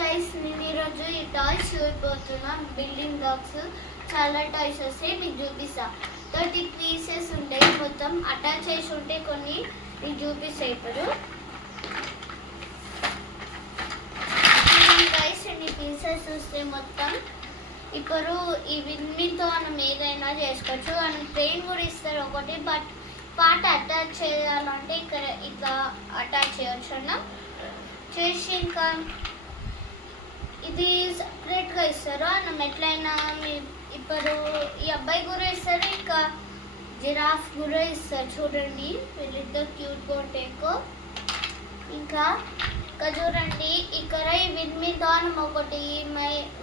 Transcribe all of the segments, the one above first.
Guys, నేను ఈరోజు ఈ టాయ్స్ చూపిపోతున్నా. బిల్డింగ్ బ్లాక్స్ చాలా టాయ్స్ వస్తాయి, మీకు చూపిస్తా. 30 పీసెస్ ఉంటాయి, మొత్తం అటాచ్ చేసి ఉంటే కొన్ని మీకు చూపిస్తాయి. ఇప్పుడు గైస్ ఎన్ని పీసెస్ వస్తాయి మొత్తం. ఇప్పుడు ఇవన్నీతో మనం ఏదైనా చేసుకోవచ్చు. అండ్ ట్రైన్ కూడా ఇస్తారు ఒకటి, బట్ పార్ట్ అటాచ్ చేయాలంటే ఇక్కడ ఇట్లా అటాచ్ చేయొచ్చు అన్న చేసి, ఇంకా ఇది సపరేట్గా ఇస్తారు. మనం ఎట్లయినా ఇప్పుడు ఈ అబ్బాయి కూడా ఇస్తారు, ఇంకా జిరాఫ్ కూడా ఇస్తారు. చూడండి వీళ్ళిద్దరు క్యూట్ గోటేకో. ఇంకా చూడండి ఇక్కడ విన్మిదానం ఒకటి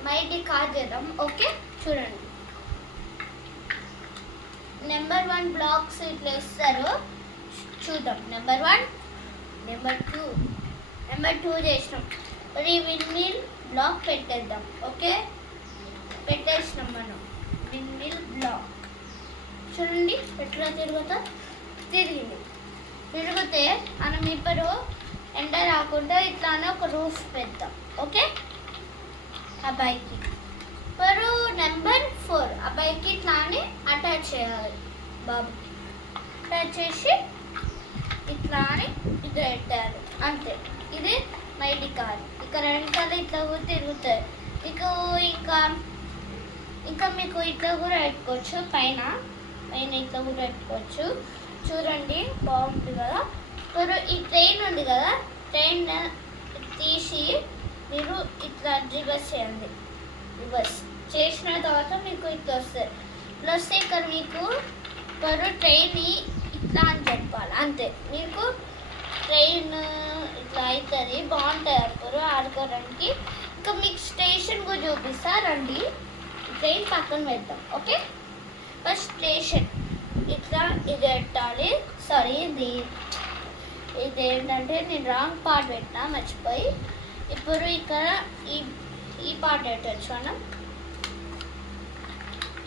మైటి కాజరం. ఓకే చూడండి, నెంబర్ 1 బ్లాక్స్ ఇట్లా ఇస్తారు. చూద్దాం నెంబర్ 1, నెంబర్ 2 చేసినాం. మరి విన్మిల్ బ్లాక్ పెట్టేద్దాం. ఓకే పెట్టేసినాం మనం విన్మిల్ బ్లాక్. చూడండి ఎట్లా తిరిగితే మనం ఇప్పుడు ఎండ రాకుండా ఇట్లానే ఒక రూఫ్ పెడతాం. ఓకే అబ్బాయికి. ఇప్పుడు నెంబర్ 4 అబ్బాయికి ఇట్లానే అటాచ్ చేయాలి. బాబుకి అటాచ్ చేసి ఇట్లానే ఇది పెట్టారు, అంతే. ఇది మైటి కార్. ఇక్కడ వెనకాల ఇట్లా కూడా తిరుగుతాయి. మీకు ఇంకా మీకు ఇట్లా కూడా పెట్టుకోవచ్చు, పైన ఇట్లా కూడా పెట్టుకోవచ్చు. చూడండి బాగుంటుంది కదా. ఇప్పుడు ఈ ట్రైన్ ఉంది కదా, ట్రైన్ తీసి మీరు ఇట్లా రివర్స్ చేయండి. రివర్స్ చేసిన తర్వాత మీకు ఇట్లా వస్తుంది. ఇట్లా వస్తే ఇక్కడ మీకు ఇప్పుడు ట్రైన్ని ఇట్లా అని చెప్పాలి, అంతే. మీకు ట్రైన్ ఇట్లా అవుతుంది, బాగుంటుంది అనుకోరు ఆడుకోవడానికి. ఇంకా మీకు స్టేషన్ కూడా చూపిస్తా రండి. ట్రైన్ పక్కన పెడతాం. ఓకే ఫస్ట్ స్టేషన్ ఇట్లా ఇది పెట్టాలి. సారీ ఇది ఏంటంటే నేను రాంగ్ పార్ట్ పెట్టినా, మర్చిపోయి. ఇప్పుడు ఇక్కడ ఈ పార్ట్ పెట్టచ్చు, మనం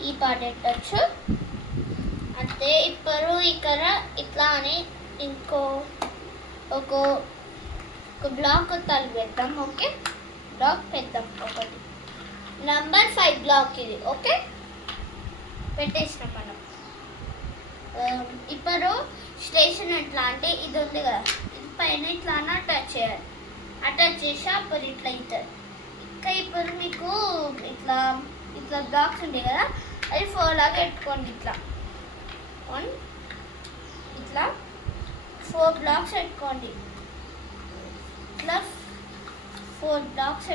ఈ పార్ట్ పెట్టచ్చు, అంతే. ఇప్పుడు ఇక్కడ ఇట్లా అని ఒక బ్లాక్ తల పెడతాం. ఓకే బ్లాక్ పెడతాం ఒకటి. నెంబర్ 5 బ్లాక్ ఇది. ఓకే పెట్టేసినాం మనం. ఇప్పుడు స్టేషన్ ఎట్లా అంటే ఇది ఉంది కదా, ఇది పైన ఇట్లా అటాచ్ చేయాలి. అటాచ్ చేసి అప్పుడు ఇట్లా అవుతుంది. ఇంకా ఇప్పుడు మీకు ఇట్లా బ్లాక్స్ ఉంటాయి కదా, అది 4 లాగా పెట్టుకోండి. ఇట్లా 4 బ్లాక్స్ పెట్టుకోండి. ఇట్లా 4 బ్లాక్స్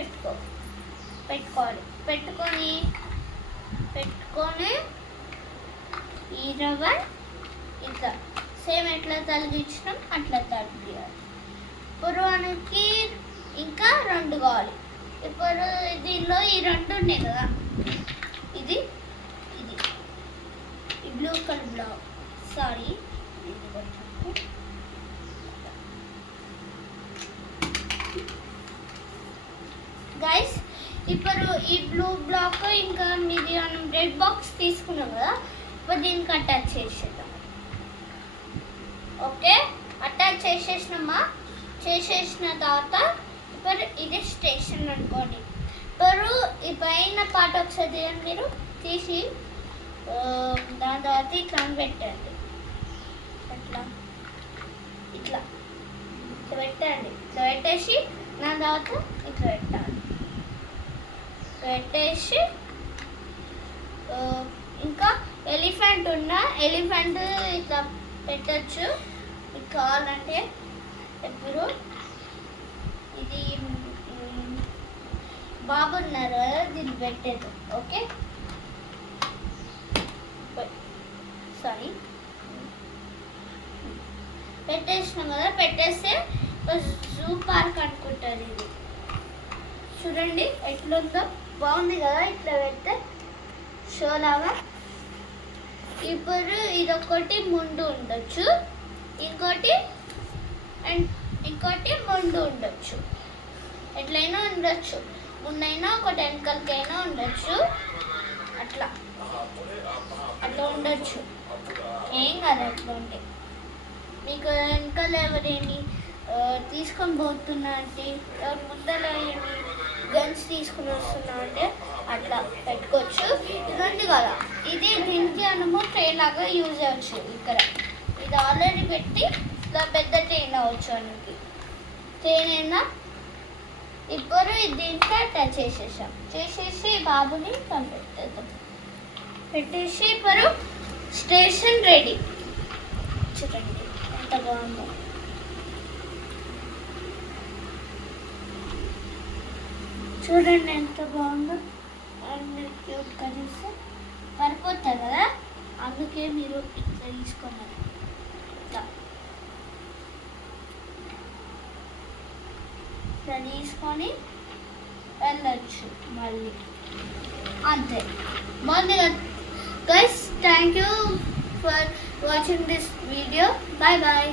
పెట్టుకోవాలి. పెట్టుకొని ఈ రవర్ ఇట్లా సేమ్ ఎట్లా తలిగించినాం అట్లా తలియాలి. ఇప్పుడు మనకి ఇంకా 2 కావాలి. ఇప్పుడు దీనిలో ఈ 2 ఉన్నాయి కదా, ఇది ఈ blue colour black, sorry guys. ఇప్పుడు ఈ బ్లూ బ్లాక్ ఇంకా మీది మనం రెడ్ బాక్స్ తీసుకున్నాం కదా, ఇప్పుడు దీనికి అటాచ్ చేసేద్దాం. ఓకే అటాచ్ చేసేసిన తర్వాత ఇప్పుడు ఇది స్టేషన్ అనుకోండి. ఇప్పుడు ఈ పైన పాట ఒకసారి తీయండి, మీరు తీసి దాని తర్వాత ఇట్లా పెట్టండి. ఇట్లా పెట్టండి. ఇట్లా పెట్టేసి దాని తర్వాత ఇట్లా పెట్టేసి ఇంకా ఎలిఫెంట్ ఇట్లా పెట్టచ్చు మీకు కావాలంటే. ఇప్పుడు ఇది బాబు ఉన్నారు కదా, దీన్ని పెట్టేది. ఓకే సారీ పెట్టేసినాం కదా. పెట్టేస్తే జూ పార్క్ అనుకుంటారు. ఇది చూడండి ఎట్లుందో, బాగుంది కదా. ఇట్లా పెడితే షో లాగా. ఇప్పుడు ఇదొకటి ముందు ఉండొచ్చు, ఇంకోటి ముందు ఉండొచ్చు, ఎట్లయినా ఉండొచ్చు. ముందైనా ఒకటి వెనకాలకైనా ఉండొచ్చు, అట్లా ఉండొచ్చు. ఏం కాదు అట్లా ఉంటే. మీకు వెనకాల ఎవరేమి తీసుకొని పోతున్నా అంటే ఎవరు ముందర ఏమి తీసుకుని వస్తున్నా అంటే అట్లా పెట్టుకోవచ్చు. ఇది ఉంది కదా, ఇది దీనికి మనము ట్రైన్ లాగా యూజ్ చేయవచ్చు. ఇక్కడ ఇది ఆల్రెడీ పెట్టి ఇట్లా పెద్ద ట్రైన్ అవ్వచ్చు మనకి. ట్రైన్ అయినా ఇప్పుడు దీంట్లో టచ్ చేసేసి బాబుని పంపెట్టేద్దాం. పెట్టేసి ఇప్పుడు స్టేషన్ రెడీ. చూడండి ఎంత బాగుందో. చూడండి ఎంత బాగుందో. మీరు క్యూట్గా చూస్తే పడిపోతారు కదా, అందుకే మీరు ఇట్లా తీసుకున్నారు. ఇట్లా తీసుకొని వెళ్ళచ్చు మళ్ళీ, అంతే. బాగుంది కదా guys. Thank you for watching this video. Bye bye.